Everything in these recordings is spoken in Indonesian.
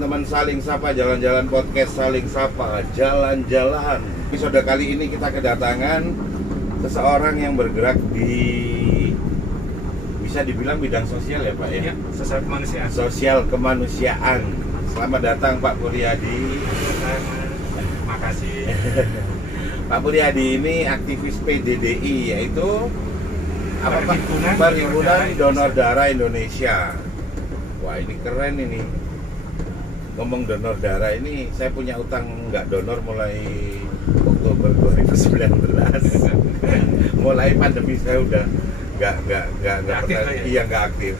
teman-teman Saling Sapa Jalan-Jalan Podcast Saling Sapa Jalan-Jalan. Episode kali ini kita kedatangan seseorang yang bergerak di, bisa dibilang bidang sosial ya Pak ya? Iya, sosial kemanusiaan. Sosial kemanusiaan. Selamat datang Pak Puryadi. Terima kasih. Pak Puryadi ini aktivis PDDI, yaitu apa Pak? Perhimpunan Donor Darah Indonesia. Wah, ini keren ini. Ngomong donor darah ini, saya punya utang nggak donor mulai Oktober 2019. Mulai pandemi saya udah nggak pernah, ya? Iya nggak aktif.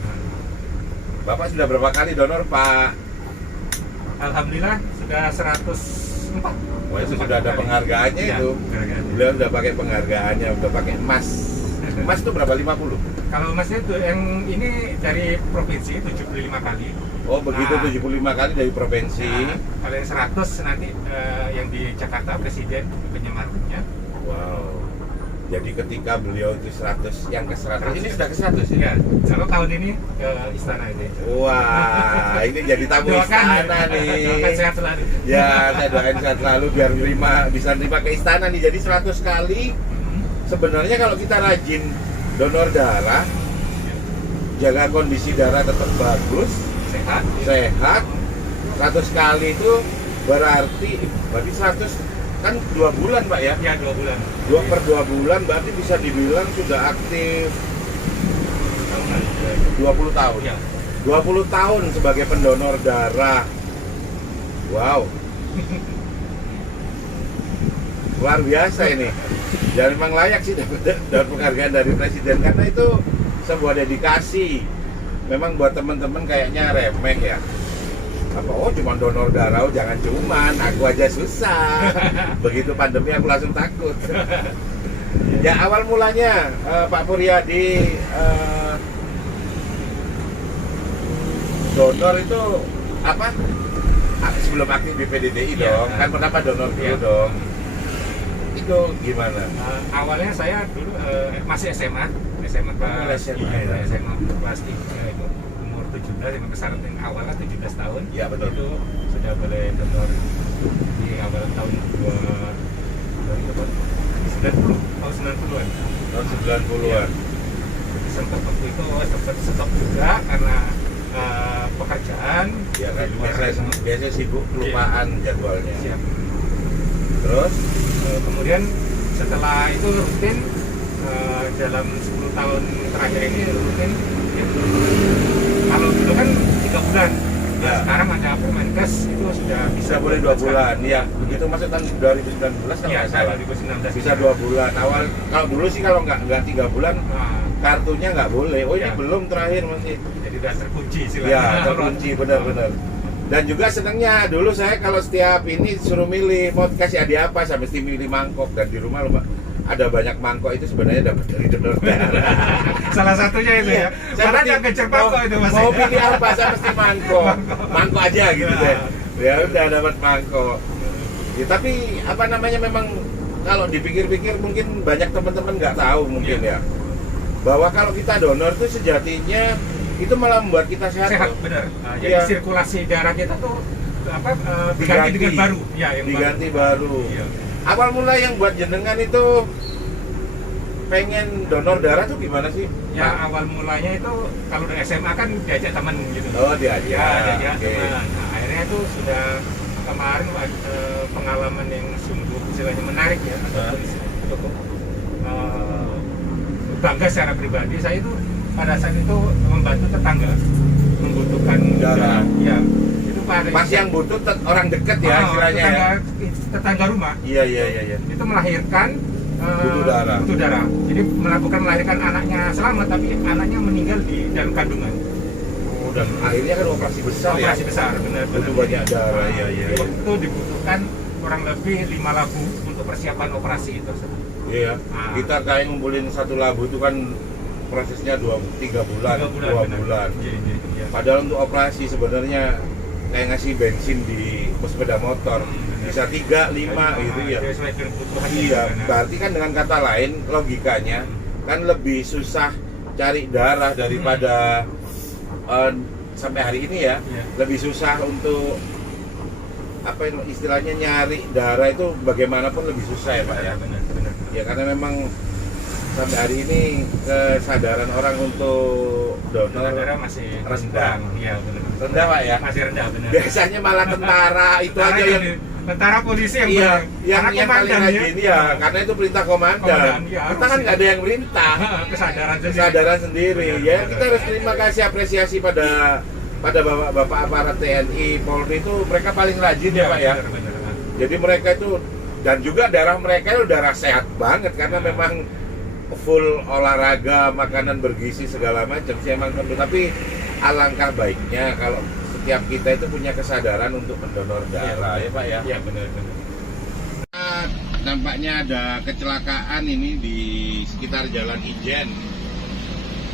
Bapak sudah berapa kali donor Pak? Alhamdulillah sudah 104. Wah, itu sudah ada penghargaannya ya, itu. penghargaan. Beliau udah pakai penghargaannya, udah pakai emas. Emas itu berapa? 50? Kalau emasnya itu yang ini dari provinsi 75 kali. Oh begitu, 75 kali dari provinsi. Nah, kalau yang 100 nanti yang di Jakarta Presiden penyematnya. Wow. Jadi ketika beliau itu 100, yang ke 100, ini sudah ke 100 ya? Ya, kalau tahun ini ke istana ini. Wah, ini jadi tamu istana nih. Doakan sehat selalu. Ya, saya doain sehat selalu biar bisa terima ke istana nih. Jadi 100 kali. Sebenarnya kalau kita rajin donor darah, jaga kondisi darah tetap bagus, Sehat. 100 kali itu berarti 100 kan 2 bulan Pak ya? Ya, 2 bulan. 2 bulan berarti bisa dibilang sudah aktif 20 tahun. Ya. 20 tahun sebagai pendonor darah. Wow. Luar biasa ini. Dan memang layak sih dapat penghargaan dari Presiden karena itu sebuah dedikasi. Memang buat teman-teman kayaknya remeh ya. Apa, oh cuma donor darah, oh, jangan cuman, aku aja susah. Begitu pandemi aku langsung takut. Ya awal mulanya Pak Puryadi donor itu apa? Sebelum aktif di PDDI Ya, dong, kan pertama donor dulu ya. dong. Itu gimana? Awalnya saya dulu masih SMA kelas SMA, ya. SMA kelas 3 itu umur 17 yang syarat yang awalnya 17 tahun. Ya, betul. Itu sudah boleh donor di awal tahun 90 tahun 90-an. Tahun 90-an. Sempat waktu itu sempat stop juga karena pekerjaan. Ya kan di luar. biasa sibuk kelupaan jadwalnya. Siap. Terus Kemudian setelah itu rutin dalam 10 tahun terakhir ini rutin ya. Kalau dulu kan 3 bulan. Nah, Ya. sekarang ada Permenkes itu sudah bisa boleh 2 bulan. Ya, begitu masuk tahun 2019 kalau Iya, nggak salah. 2019 Bisa 2 bulan. Awal kalau dulu sih kalau nggak 3 bulan Nah, kartunya nggak boleh. Oh ini Ya. belum terakhir masih. jadi udah terkunci sih. Ya terkunci benar-benar. Dan juga senangnya dulu saya kalau setiap ini suruh milih mau dikasih hadiah apa, saya mesti milih mangkok. Dan di rumah loh Mbak, ada banyak mangkok itu sebenarnya dapat dari donor darah. Salah satunya itu Iya, ya. saya Karena mesti yang kejar mangkok itu Mas. mau pilih apa saya mesti mangkok aja gitu deh. Ya udah dapat mangkok. Ya, tapi apa namanya memang kalau dipikir-pikir mungkin banyak teman-teman nggak tahu mungkin ya bahwa kalau kita donor tuh sejatinya itu malah membuat kita sehat. Sehat loh. benar. Nah, jadi Iya. sirkulasi darah kita tuh diganti dengan baru. Ya, yang diganti baru. Iya. Awal mula yang buat jenengan itu pengen donor darah tuh gimana sih? Ya Pak? awal mulanya itu kalau dari SMA kan diajak teman gitu. Oh diajak. Ya, diajak Oke. teman. Nah, akhirnya itu sudah kemarin pengalaman yang sungguh istilahnya menarik ya ataupun cukup bangga secara pribadi. Saya itu pada saat itu membantu tetangga membutuhkan Darah. Ya, itu pada Pas yang butuh orang deket ya istilahnya ya. tetangga rumah. Iya. Itu melahirkan butuh darah. Jadi melahirkan anaknya selamat tapi anaknya meninggal di dalam kandungan. Oh, dan akhirnya kan operasi besar ya. Operasi besar, benar. Butuh banyak darah. Iya. Itu dibutuhkan kurang lebih 5 labu untuk persiapan operasi itu. Iya. Ah. Kita kayak ngumpulin 1 labu itu kan prosesnya 2-3 bulan, 2 benar. bulan. Iya. Padahal untuk operasi sebenarnya kayak ngasih bensin di sepeda motor bisa 3, 5 gitu ya. Sesuai dengan kebutuhan. Iya, berarti kan dengan kata lain logikanya kan lebih susah cari darah daripada sampai hari ini ya, Iya. lebih susah untuk apa istilahnya nyari darah itu bagaimanapun lebih susah ya Pak ya. Benar. Ya karena memang sampai hari ini kesadaran orang untuk donor Darah masih rendah. Iya benar. Rendah Pak ya. Masih rendah benar. Biasanya malah tentara itu aja yang tentara polisi yang iya, benar. yang Karena paling komandan rajin ya, karena itu perintah komandan. Komandan, ya, Kita kan harus. nggak ada yang merintah. Kesadaran sendiri Benar, ya. benar, Kita harus terima kasih apresiasi pada bapak-bapak aparat TNI, Polri itu mereka paling rajin ya Pak ya. Benar. Jadi mereka itu dan juga darah mereka itu darah sehat banget karena memang full olahraga, makanan bergizi segala macam sih emang perlu. Tapi alangkah baiknya kalau setiap kita itu punya kesadaran untuk mendonor darah ya Pak ya. Iya benar. Nampaknya ada kecelakaan ini di sekitar Jalan Ijen.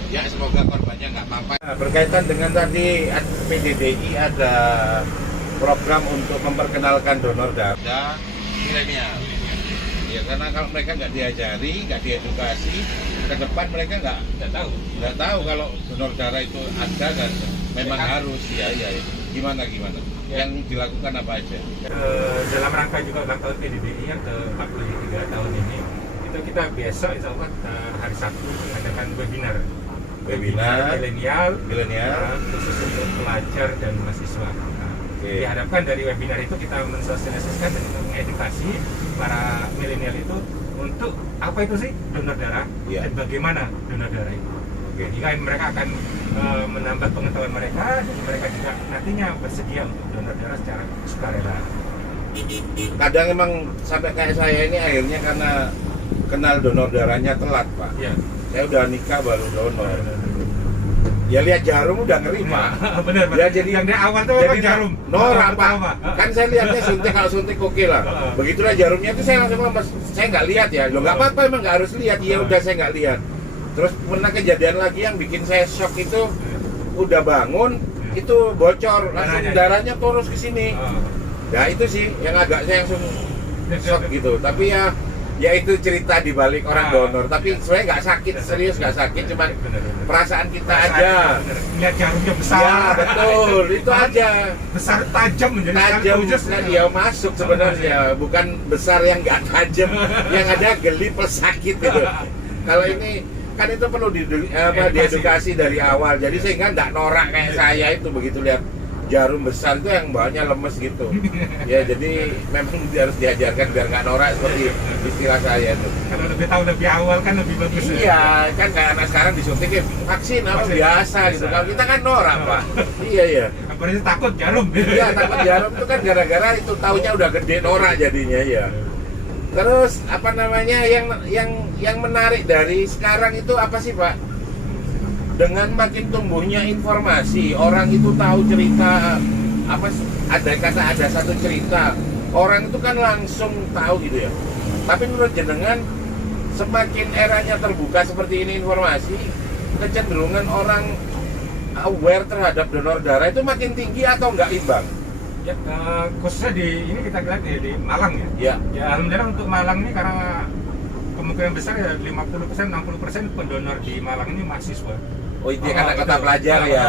Ya semoga korbannya nggak apa-apa. Nah, berkaitan dengan tadi PDDI ada program untuk memperkenalkan donor darah milenial. Ya karena kalau mereka nggak diajari, nggak diedukasi, ke depan mereka nggak tahu kalau donor darah itu ada dan memang harus ya. Gimana Ya. yang dilakukan apa aja? Dalam rangka juga ulang tahun PDDI yang ke-43 tahun ini, itu kita besok insya Allah hari Sabtu mengadakan webinar milenial khusus untuk pelajar dan mahasiswa. Diharapkan dari webinar itu kita mensosialisasikan dan mengedukasi para milenial itu untuk apa itu sih donor darah dan bagaimana donor darah itu. Jika mereka akan menambah pengetahuan mereka dan mereka juga nantinya bersedia untuk donor darah secara sukarela. Kadang emang sampai kayak saya ini akhirnya karena kenal donor darahnya telat Pak. Ya. Saya udah nikah baru donor. Ya lihat jarum udah ngeri Pak. Benar. Ya jadi yang dari awal tuh jadi jarum. norak Pak. Kan saya lihatnya suntik, kalau suntik oke lah. Begitulah jarumnya itu saya langsung lemes. Saya nggak lihat ya. Loh nggak apa-apa emang nggak harus lihat. Ya udah saya nggak lihat. Terus pernah kejadian lagi yang bikin saya shock itu udah bangun itu bocor langsung darahnya terus ke sini. Ya itu sih yang agak saya langsung shock gitu. Tapi ya itu cerita di balik orang donor. Tapi sebenarnya nggak sakit, serius nggak sakit, cuman perasaan kita aja. Lihat jarumnya besar. Ya betul, itu aja. Besar tajam menjadi Tajam kan dia masuk sebenarnya, bukan besar yang nggak tajam, yang ada geli plus sakit gitu. Kalau ini kan itu perlu diedukasi dari awal, jadi sehingga nggak norak kayak saya itu begitu lihat jarum besar itu yang bawahnya lemes gitu. Ya jadi memang harus diajarkan biar nggak norak seperti istilah saya itu. Kalau lebih tahu lebih awal kan lebih bagus. Iya, kan kayak anak sekarang disuntik vaksin apa biasa gitu. Kalau kita kan norak Pak. Iya. Apalagi takut jarum. Iya takut jarum itu kan gara-gara itu taunya udah gede norak jadinya ya. Terus apa namanya yang menarik dari sekarang itu apa sih Pak? Dengan makin tumbuhnya informasi, orang itu tahu cerita apa ada satu cerita, orang itu kan langsung tahu gitu ya. Tapi menurut jenengan semakin eranya terbuka seperti ini informasi, kecenderungan orang aware terhadap donor darah itu makin tinggi atau enggak imbang? Ya, khususnya ini kita lihat di Malang ya. Ya alhamdulillah untuk Malang ini karena kemungkinan besar ya 50% 60% pendonor di Malang ini mahasiswa. Oh itu karena kata pelajar ya.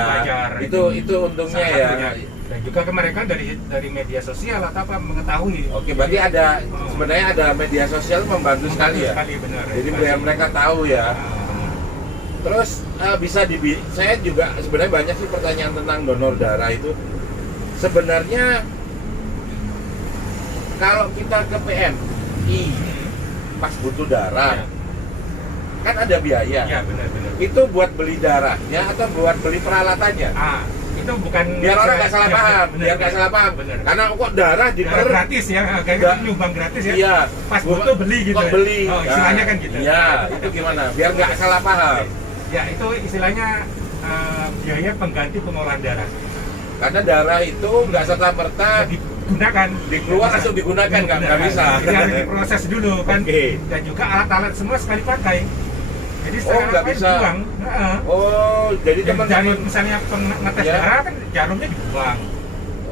Itu untungnya ya. Dan juga ke mereka dari media sosial atau apa mengetahui. Oke, berarti ada sebenarnya ada media sosial membantu sekali ya. Benar. Jadi biar mereka tahu ya. Terus saya juga sebenarnya banyak sih pertanyaan tentang donor darah itu. Sebenarnya kalau kita ke PMI pas butuh darah kan ada biaya. Iya benar. Itu buat beli darahnya atau buat beli peralatannya? Itu bukan biar orang nggak salah paham. Biar nggak salah paham. Karena kok darah gratis ya, kayaknya nyumbang gratis ya. Iya. Pas butuh beli gitu. Kok beli? Oh, istilahnya kan gitu. Iya, itu gimana? Biar nggak salah paham. Ya itu istilahnya biaya pengganti pengolahan darah. Karena darah itu nggak serta-merta digunakan, dikeluar langsung digunakan nggak bisa. Jadi harus diproses dulu kan. Dan juga alat-alat semua sekali pakai. Jadi nggak bisa. Dibuang. Jadi teman-teman misalnya pengetes darah kan jarumnya dibuang.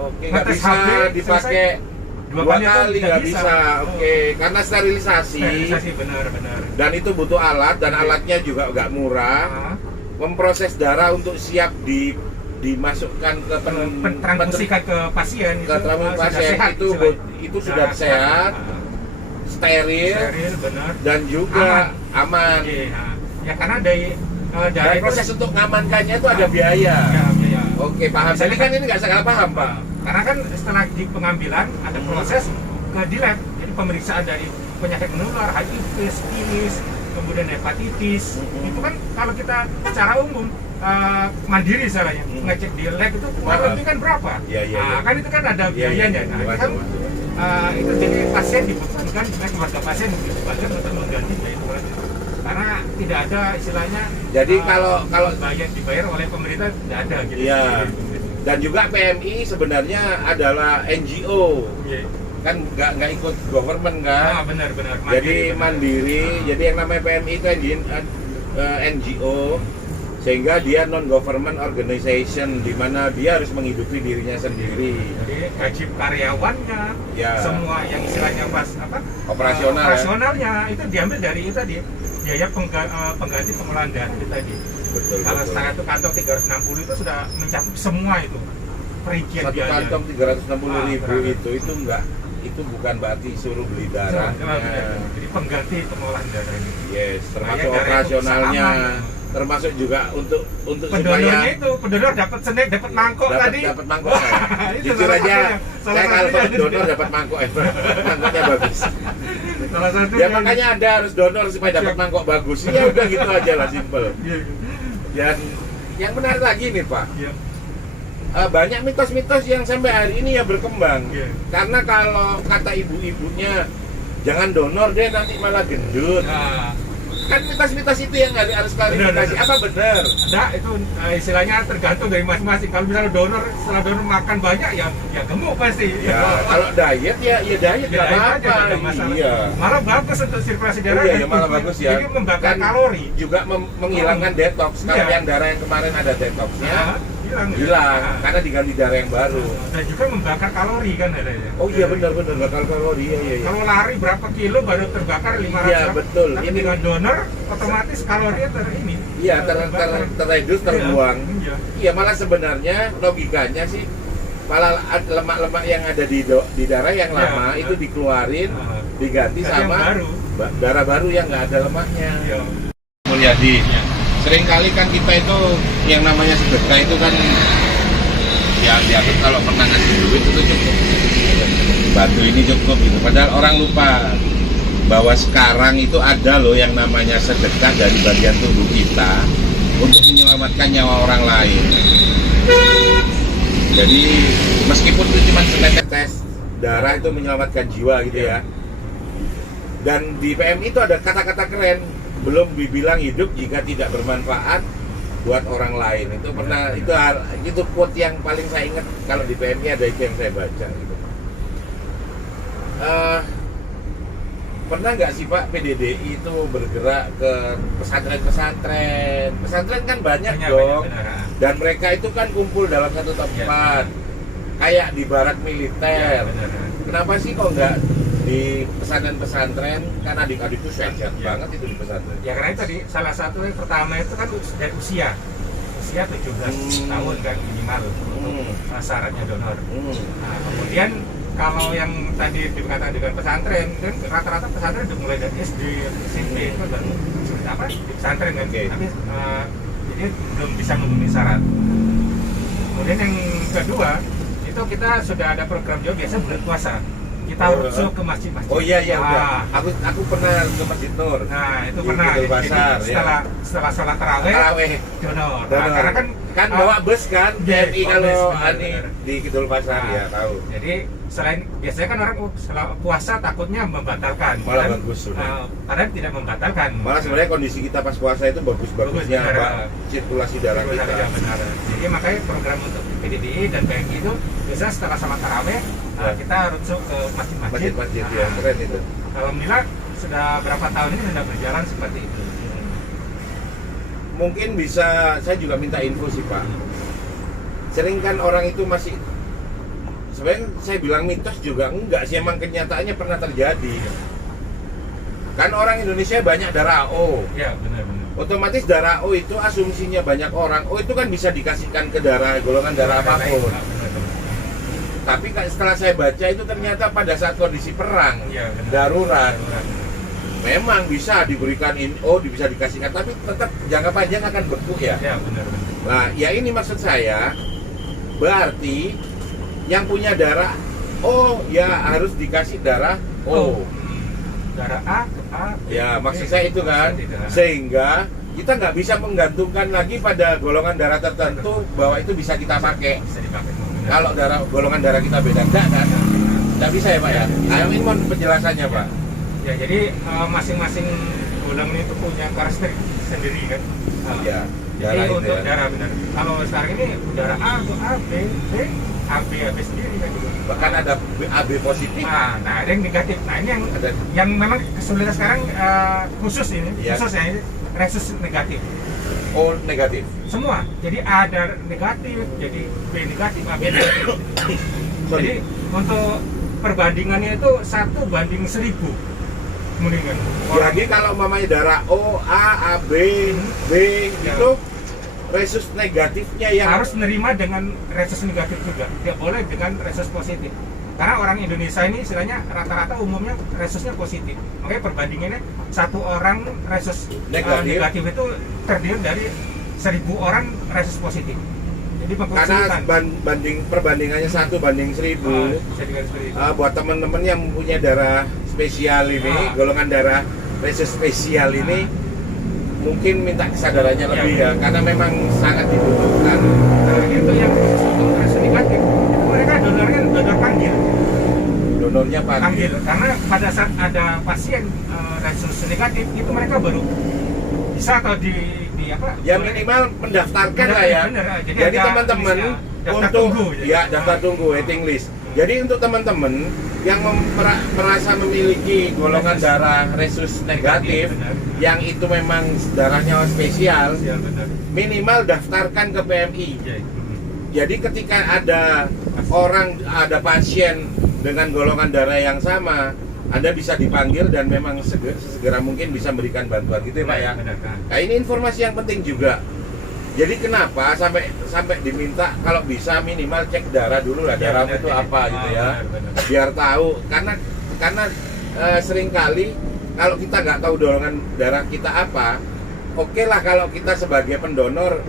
Oke, nggak bisa dipakai dua kali nggak bisa. Oke, karena sterilisasi. Benar. Dan itu butuh alat dan alatnya juga nggak murah. Memproses darah untuk siap dimasukkan ke transfusikan ke pasien ke pasien itu sudah sehat, steril, benar, dan juga aman. Ya karena dari proses untuk ngamankannya itu ada biaya. Ya. Oke, paham. Jadi kan ini nggak salah paham, Pak. Karena kan setelah di pengambilan ada proses ke di lab, jadi pemeriksaan dari penyakit menular, HIV, sifilis, kemudian hepatitis. Itu kan kalau kita secara umum mandiri salahnya ngecek di lab itu kurang lebih kan berapa? Iya. Kan itu kan ada biayanya. Itu jadi pasien dibebankan, keluarga pasien dibebankan untuk mengganti biaya itu. Karena tidak ada istilahnya. Jadi kalau dibayar oleh pemerintah tidak ada gitu. Iya. Dan juga PMI sebenarnya adalah NGO. Iya. Kan nggak ikut government kan? Benar. Jadi mandiri. Jadi yang namanya PMI itu NGO, sehingga dia non government organization, di mana dia harus menghidupi dirinya sendiri. Jadi gaji karyawannya, semua yang istilahnya operasionalnya itu diambil dari itu tadi, biaya pengganti pengelolaan dana itu tadi. Betul. Kalau sekarang itu kantong 360 itu sudah mencakup semua itu perincian satu biaya. Kantong 360.000 itu enggak, itu bukan berarti suruh beli darah. Jadi pengganti pengelolaan darah ini. Yes, termasuk operasionalnya, termasuk juga untuk pendonornya itu, pendonor dapat snack, dapat mangkok tadi. Dapat mangkok. Jujur aja, saya kalau donor dapat mangkok, mangkoknya bagus. Salah satu. Ya makanya Anda harus donor supaya dapat mangkok bagus. Ya udah gitu aja lah, simple. Dan yang menarik lagi nih Pak. Banyak mitos-mitos yang sampai hari ini ya berkembang. Karena kalau kata ibu-ibunya jangan donor deh, nanti malah gendut. Kan mitos-mitos itu yang harus klarifikasi. Apa benar? Nah, itu istilahnya tergantung dari masing-masing. Kalau misalnya setelah donor makan banyak ya gemuk pasti. Ya, kalau diet ya diet nggak apa-apa. Iya. Malah bagus untuk sirkulasi darah. Iya, malah bagus ya. Jadi membakar kalori. Juga menghilangkan detox. Kalau yang darah yang kemarin ada detoxnya, hilang karena diganti darah yang baru. Dan juga membakar kalori kan ada ya. Oh iya benar bakal kalori ya. Kalau lari berapa kilo baru terbakar 500. Iya betul. Tapi dengan donor otomatis kalorinya ini. Iya terredus, terbuang. Iya malah sebenarnya logikanya sih malah lemak-lemak yang ada di darah yang lama itu dikeluarin, diganti sama darah baru yang nggak ada lemaknya. Mulyadi. Seringkali kan kita itu yang namanya sedekah itu kan ya dianggap kalau pernah ngasih duit itu cukup, batu ini cukup gitu. Padahal orang lupa bahwa sekarang itu ada loh yang namanya sedekah dari bagian tubuh kita untuk menyelamatkan nyawa orang lain. Jadi meskipun itu cuma setetes darah itu menyelamatkan jiwa gitu ya. Dan di PMI itu ada kata-kata keren, belum dibilang hidup jika tidak bermanfaat buat orang lain. Itu pernah itu quote yang paling saya ingat kalau di PMI, ada itu yang saya baca gitu. Pernah nggak sih Pak PDDI itu bergerak ke pesantren kan banyak dong, dan mereka itu kan kumpul dalam satu tempat kayak di barak militer. Kenapa sih kok nggak di pesantren? Karena adik-adik itu sehat banget itu di pesantren. Ya karena itu tadi salah satu yang pertama itu kan dari usia 17 tahun kan minimal untuk syaratnya donor. Nah, kemudian kalau yang tadi dikatakan dengan pesantren kan rata-rata pesantren udah mulai dari SD, SMP itu kan baru di pesantren kan. Tapi jadi belum bisa memenuhi syarat. Kemudian yang kedua itu kita sudah ada program juga biasa bulan puasa. Kita rujuk ke masjid-masjid. Oh iya udah. Aku pernah ke Masjid Nur. Nah, itu pernah. Jadi setelah sholat tarawih donor. Nah, karena kan bawa bus kan. Jadi kalau di Kidul Pasar ya tahu. Jadi selain biasanya kan orang setelah puasa takutnya membatalkan. Malah bagus sudah. Padahal tidak membatalkan. Malah sebenarnya kondisi kita pas puasa itu bagus-bagusnya Pak, sirkulasi darah kita. Benar. Jadi makanya program untuk PDDI dan PMI itu biasanya setelah sholat tarawih kita rujuk ke masjid-masjid yang keren itu. Alhamdulillah sudah berapa tahun ini sudah berjalan seperti itu. Mungkin bisa saya juga minta info sih Pak. Sering kan orang itu masih, sebenarnya saya bilang mitos juga enggak sih, emang kenyataannya pernah terjadi. Kan orang Indonesia banyak darah O. Iya benar. Otomatis darah O itu asumsinya banyak orang, oh itu kan bisa dikasihkan ke golongan darah apapun. Tapi setelah saya baca itu ternyata pada saat kondisi perang, darurat, memang bisa diberikan bisa dikasihkan, tapi tetap jangka panjang akan beku ya. Nah, ya ini maksud saya, berarti yang punya darah O ya harus dikasih darah O. Darah A. Ya, maksud saya itu kan, sehingga kita nggak bisa menggantungkan lagi pada golongan darah tertentu bahwa itu bisa kita pakai. Kalau golongan darah kita beda, enggak kan? Nggak bisa ya Pak ya? Ayo ini mohon penjelasannya Pak. Ya, jadi masing-masing golongan itu punya karakteristik sendiri kan. Ya. Jadi untuk darah benar. Kalau sekarang ini darah A untuk A, B, AB sendiri kan juga. Bahkan ada AB positif. Nah, ada yang negatif. Nah, ini yang memang kesulitan sekarang khusus ini, ini resus negatif. O negatif. Semua. Jadi ada negatif, jadi B negatif, AB negatif. Jadi untuk perbandingannya itu 1:1000. Mendingan. Jadi kalau mamanya darah O, A, AB, B itu resus negatifnya yang harus menerima dengan resus negatif juga, tidak boleh dengan resus positif. Karena orang Indonesia ini istilahnya rata-rata umumnya resusnya positif. Makanya perbandingannya satu orang resus negatif itu terdiri dari 1000 orang resus positif. Jadi karena perbandingannya 1:1000. Buat teman-teman yang punya darah spesial ini, golongan darah resus spesial ini, mungkin minta kesadarannya lebih ya, karena memang sangat dibutuhkan. Nah, itu yang untuk resus negatif, itu mereka donornya donor panggil. Donornya panggil. Karena pada saat ada pasien resus negatif, itu mereka baru bisa atau di apa? Ya minimal mendaftarkan lah ya. Bener, jadi teman-teman untuk daftar tunggu waiting list. Jadi untuk teman-teman yang merasa memiliki golongan darah resus negatif, yang itu memang darahnya spesial, minimal daftarkan ke PMI. Jadi ketika ada pasien dengan golongan darah yang sama, Anda bisa dipanggil dan memang segera mungkin bisa memberikan bantuan gitu ya Pak ya. Nah, ini informasi yang penting juga. Jadi kenapa sampai diminta kalau bisa minimal cek darah dulu lah, darah itu apa gitu ya, biar tahu. Karena seringkali kalau kita nggak tahu golongan darah kita apa, oke lah kalau kita sebagai pendonor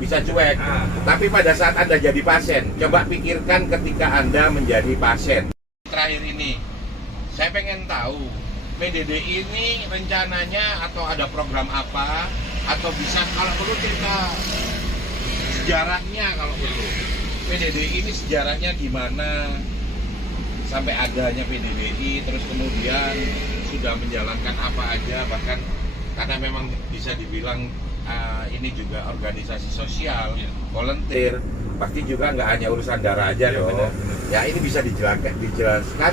bisa cuek. Tapi pada saat Anda jadi pasien, coba pikirkan ketika Anda menjadi pasien. Terakhir ini, saya pengen tahu PDDI ini rencananya atau ada program apa, atau bisa kalau perlu cerita sejarahnya, kalau perlu PDDI ini sejarahnya gimana sampai adanya PDDI, terus kemudian sudah menjalankan apa aja, bahkan karena memang bisa dibilang ini juga organisasi sosial, volunteer, pasti juga nggak hanya urusan darah aja dong. Ya ini bisa dijelaskan,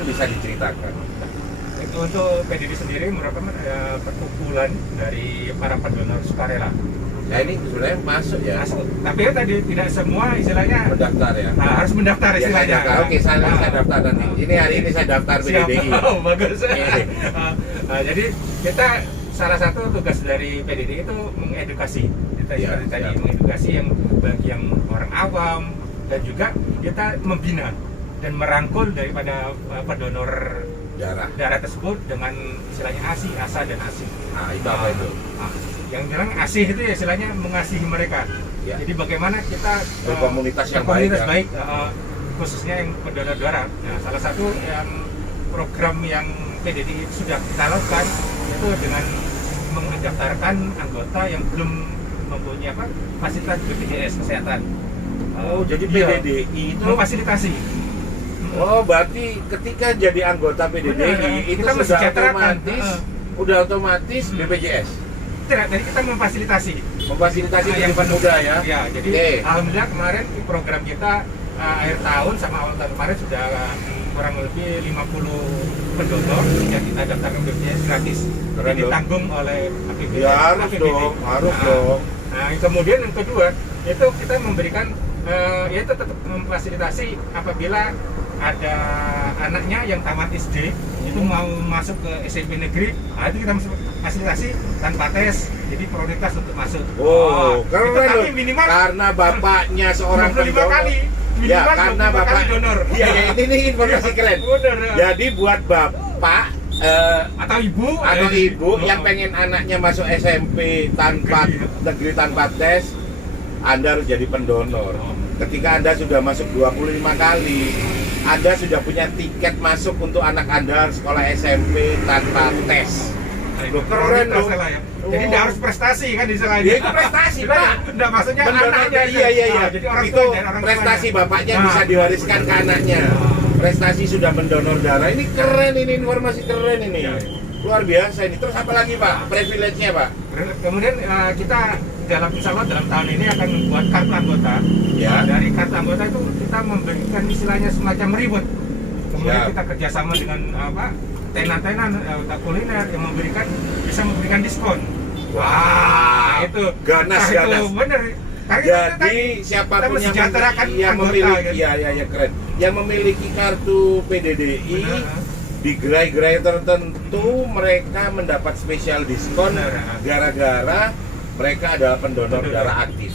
bisa diceritakan. Untuk PDD sendiri merupakan perkumpulan dari para pendonor sukarela. Ya ini sebenarnya masuk ya. Masuk. Tapi ya tadi tidak semua istilahnya mendaftar ya. Harus mendaftar istilahnya. Ya, oke, saya daftar nanti. Ini hari ini saya daftar PDDI. Oh, bagus. Jadi kita salah satu tugas dari PDDI itu mengedukasi. Kita seperti tadi mengedukasi yang bagi yang orang awam, dan juga kita membina dan merangkul daripada pendonor darah tersebut dengan istilahnya ASI, ASA dan ASI. Nah, itu apa itu? Yang bilang ASI itu ya istilahnya mengasihi mereka. Ya. Jadi bagaimana kita berkomunitas yang baik, khususnya yang pendonor darah. Nah, salah satu yang program yang PDDI sudah kita lakukan itu dengan mendaftarkan anggota yang belum mempunyai fasilitas BPJS kesehatan. Jadi PDDI itu memfasilitasi. Oh, berarti ketika jadi anggota PDDI itu sudah otomatis BPJS. Tidak, jadi kita memfasilitasi yang muda ya. Ya, jadi alhamdulillah kemarin program kita akhir tahun sama awal tahun kemarin sudah kurang lebih 50 pendonor yang kita daftarkan BPJS gratis. Jadi ditanggung oleh APBD. Ya, harus dong. Nah, kemudian yang kedua itu kita memberikan yaitu tetap memfasilitasi apabila ada anaknya yang tamat SD itu mau masuk ke SMP negeri, nah itu kita fasilitasi tanpa tes, jadi prioritas untuk masuk. Keren itu tapi loh. minimal Karena bapaknya seorang 25 kali. Minimal Ya, karena 25 kali bapak donor. Iya, ya, ini informasi keren. Bener. Jadi buat bapak Atau ibu yang pengen anaknya masuk SMP tanpa negeri tanpa tes, Anda harus jadi pendonor. Ketika Anda sudah masuk 25 kali, Anda sudah punya tiket masuk untuk anak Anda sekolah SMP tanpa tes. Loh, keren loh. Ya. Jadi tidak harus prestasi kan istilahnya. Ya itu prestasi, Pak. Enggak, maksudnya anaknya. Iya. Jadi orang itu tua dan orang prestasi tuanya. bapaknya bisa diwariskan ke anaknya. Prestasi sudah mendonor darah. Ini keren, ini informasi keren ini. Ya. Luar biasa ini. Terus apa lagi, Pak? Privilege-nya, Pak? Kemudian kita insya Allah dalam tahun ini akan membuat kartu anggota. Ya. Dari kartu anggota itu kita memberikan istilahnya semacam reward. Kemudian Siap. kita kerjasama dengan tenan-tenan kuliner yang bisa memberikan diskon. Wah, itu ganas. Itu bener. Jadi siapapun yang memiliki, gitu. ya keren. Yang memiliki kartu PDDI di gerai-gerai tertentu mereka mendapat spesial diskon gara-gara mereka adalah pendonor darah aktif.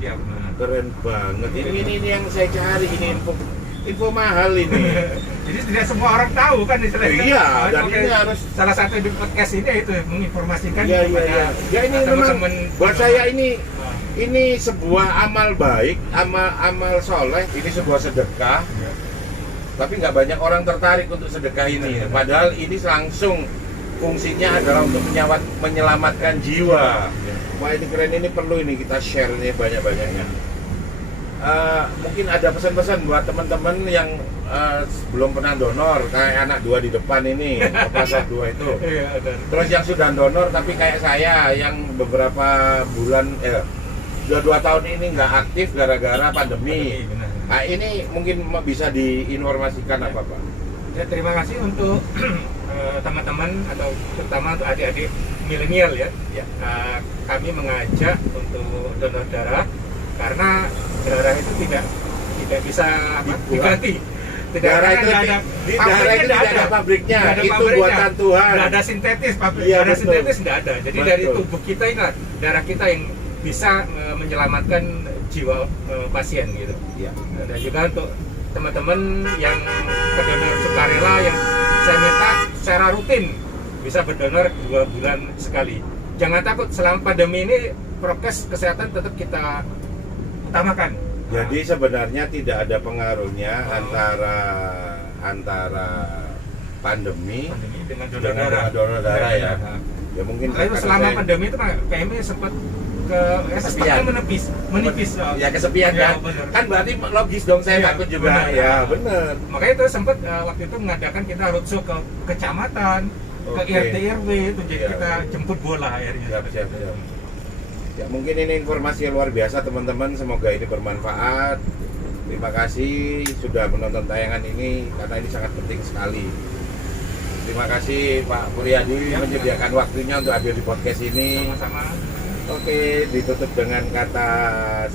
Siap. Keren banget. Ini yang saya cari, ini info mahal ini. Jadi tidak semua orang tahu kan istilahnya. Iya, dan ini harus salah satu di podcast ini itu menginformasikan Iya. Ya ini memang teman-teman buat saya ini sebuah amal baik, amal soleh, ini sebuah sedekah. Tapi nggak banyak orang tertarik untuk sedekah ini. Padahal ini langsung fungsinya adalah untuk menyelamatkan jiwa. Wah ini keren, ini perlu ini kita share ini banyak-banyaknya. Mungkin ada pesan-pesan buat teman-teman yang belum pernah donor, kayak anak dua di depan ini, bapak dua itu. Terus yang sudah donor tapi kayak saya yang beberapa bulan, sudah 2 tahun ini nggak aktif gara-gara pandemi. Nah ini mungkin bisa diinformasikan apa Pak? Ya, terima kasih untuk teman-teman atau terutama untuk adik-adik milenial ya. Kami mengajak untuk donor darah karena darah itu tidak bisa diganti. Darah itu tidak ada pabriknya, itu buatan Tuhan. Tidak ada sintetis, Iya, sintetis tidak ada. Jadi betul. dari tubuh kita ini darah kita yang bisa menyelamatkan jiwa pasien gitu. Ya. Dan juga untuk teman-teman yang berdonor sukarela yang saya minta secara rutin bisa berdonor 2 bulan sekali. Jangan takut, selama pandemi ini prokes kesehatan tetap kita utamakan. Jadi sebenarnya tidak ada pengaruhnya antara pandemi dengan donor darah ya. Ya mungkin itu selama pandemi itu PMI sempat kesepian, menipis. Ya kesepian kan. Bener. Kan berarti logis dong saya takut juga. Bener. Ya benar. Makanya itu sempat waktu itu mengadakan kita roadshow ke kecamatan, ke RT RW itu, jadi kita jemput bola akhirnya. Siap. Ya mungkin ini informasi yang luar biasa teman-teman, semoga ini bermanfaat. Terima kasih sudah menonton tayangan ini karena ini sangat penting sekali. Terima kasih Pak Muryadi menyediakan waktunya untuk hadir di podcast ini. Sama-sama. Oke, ditutup dengan kata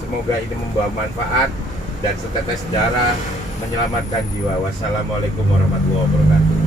semoga ini membawa manfaat dan setetes darah menyelamatkan jiwa. Wassalamualaikum warahmatullahi wabarakatuh.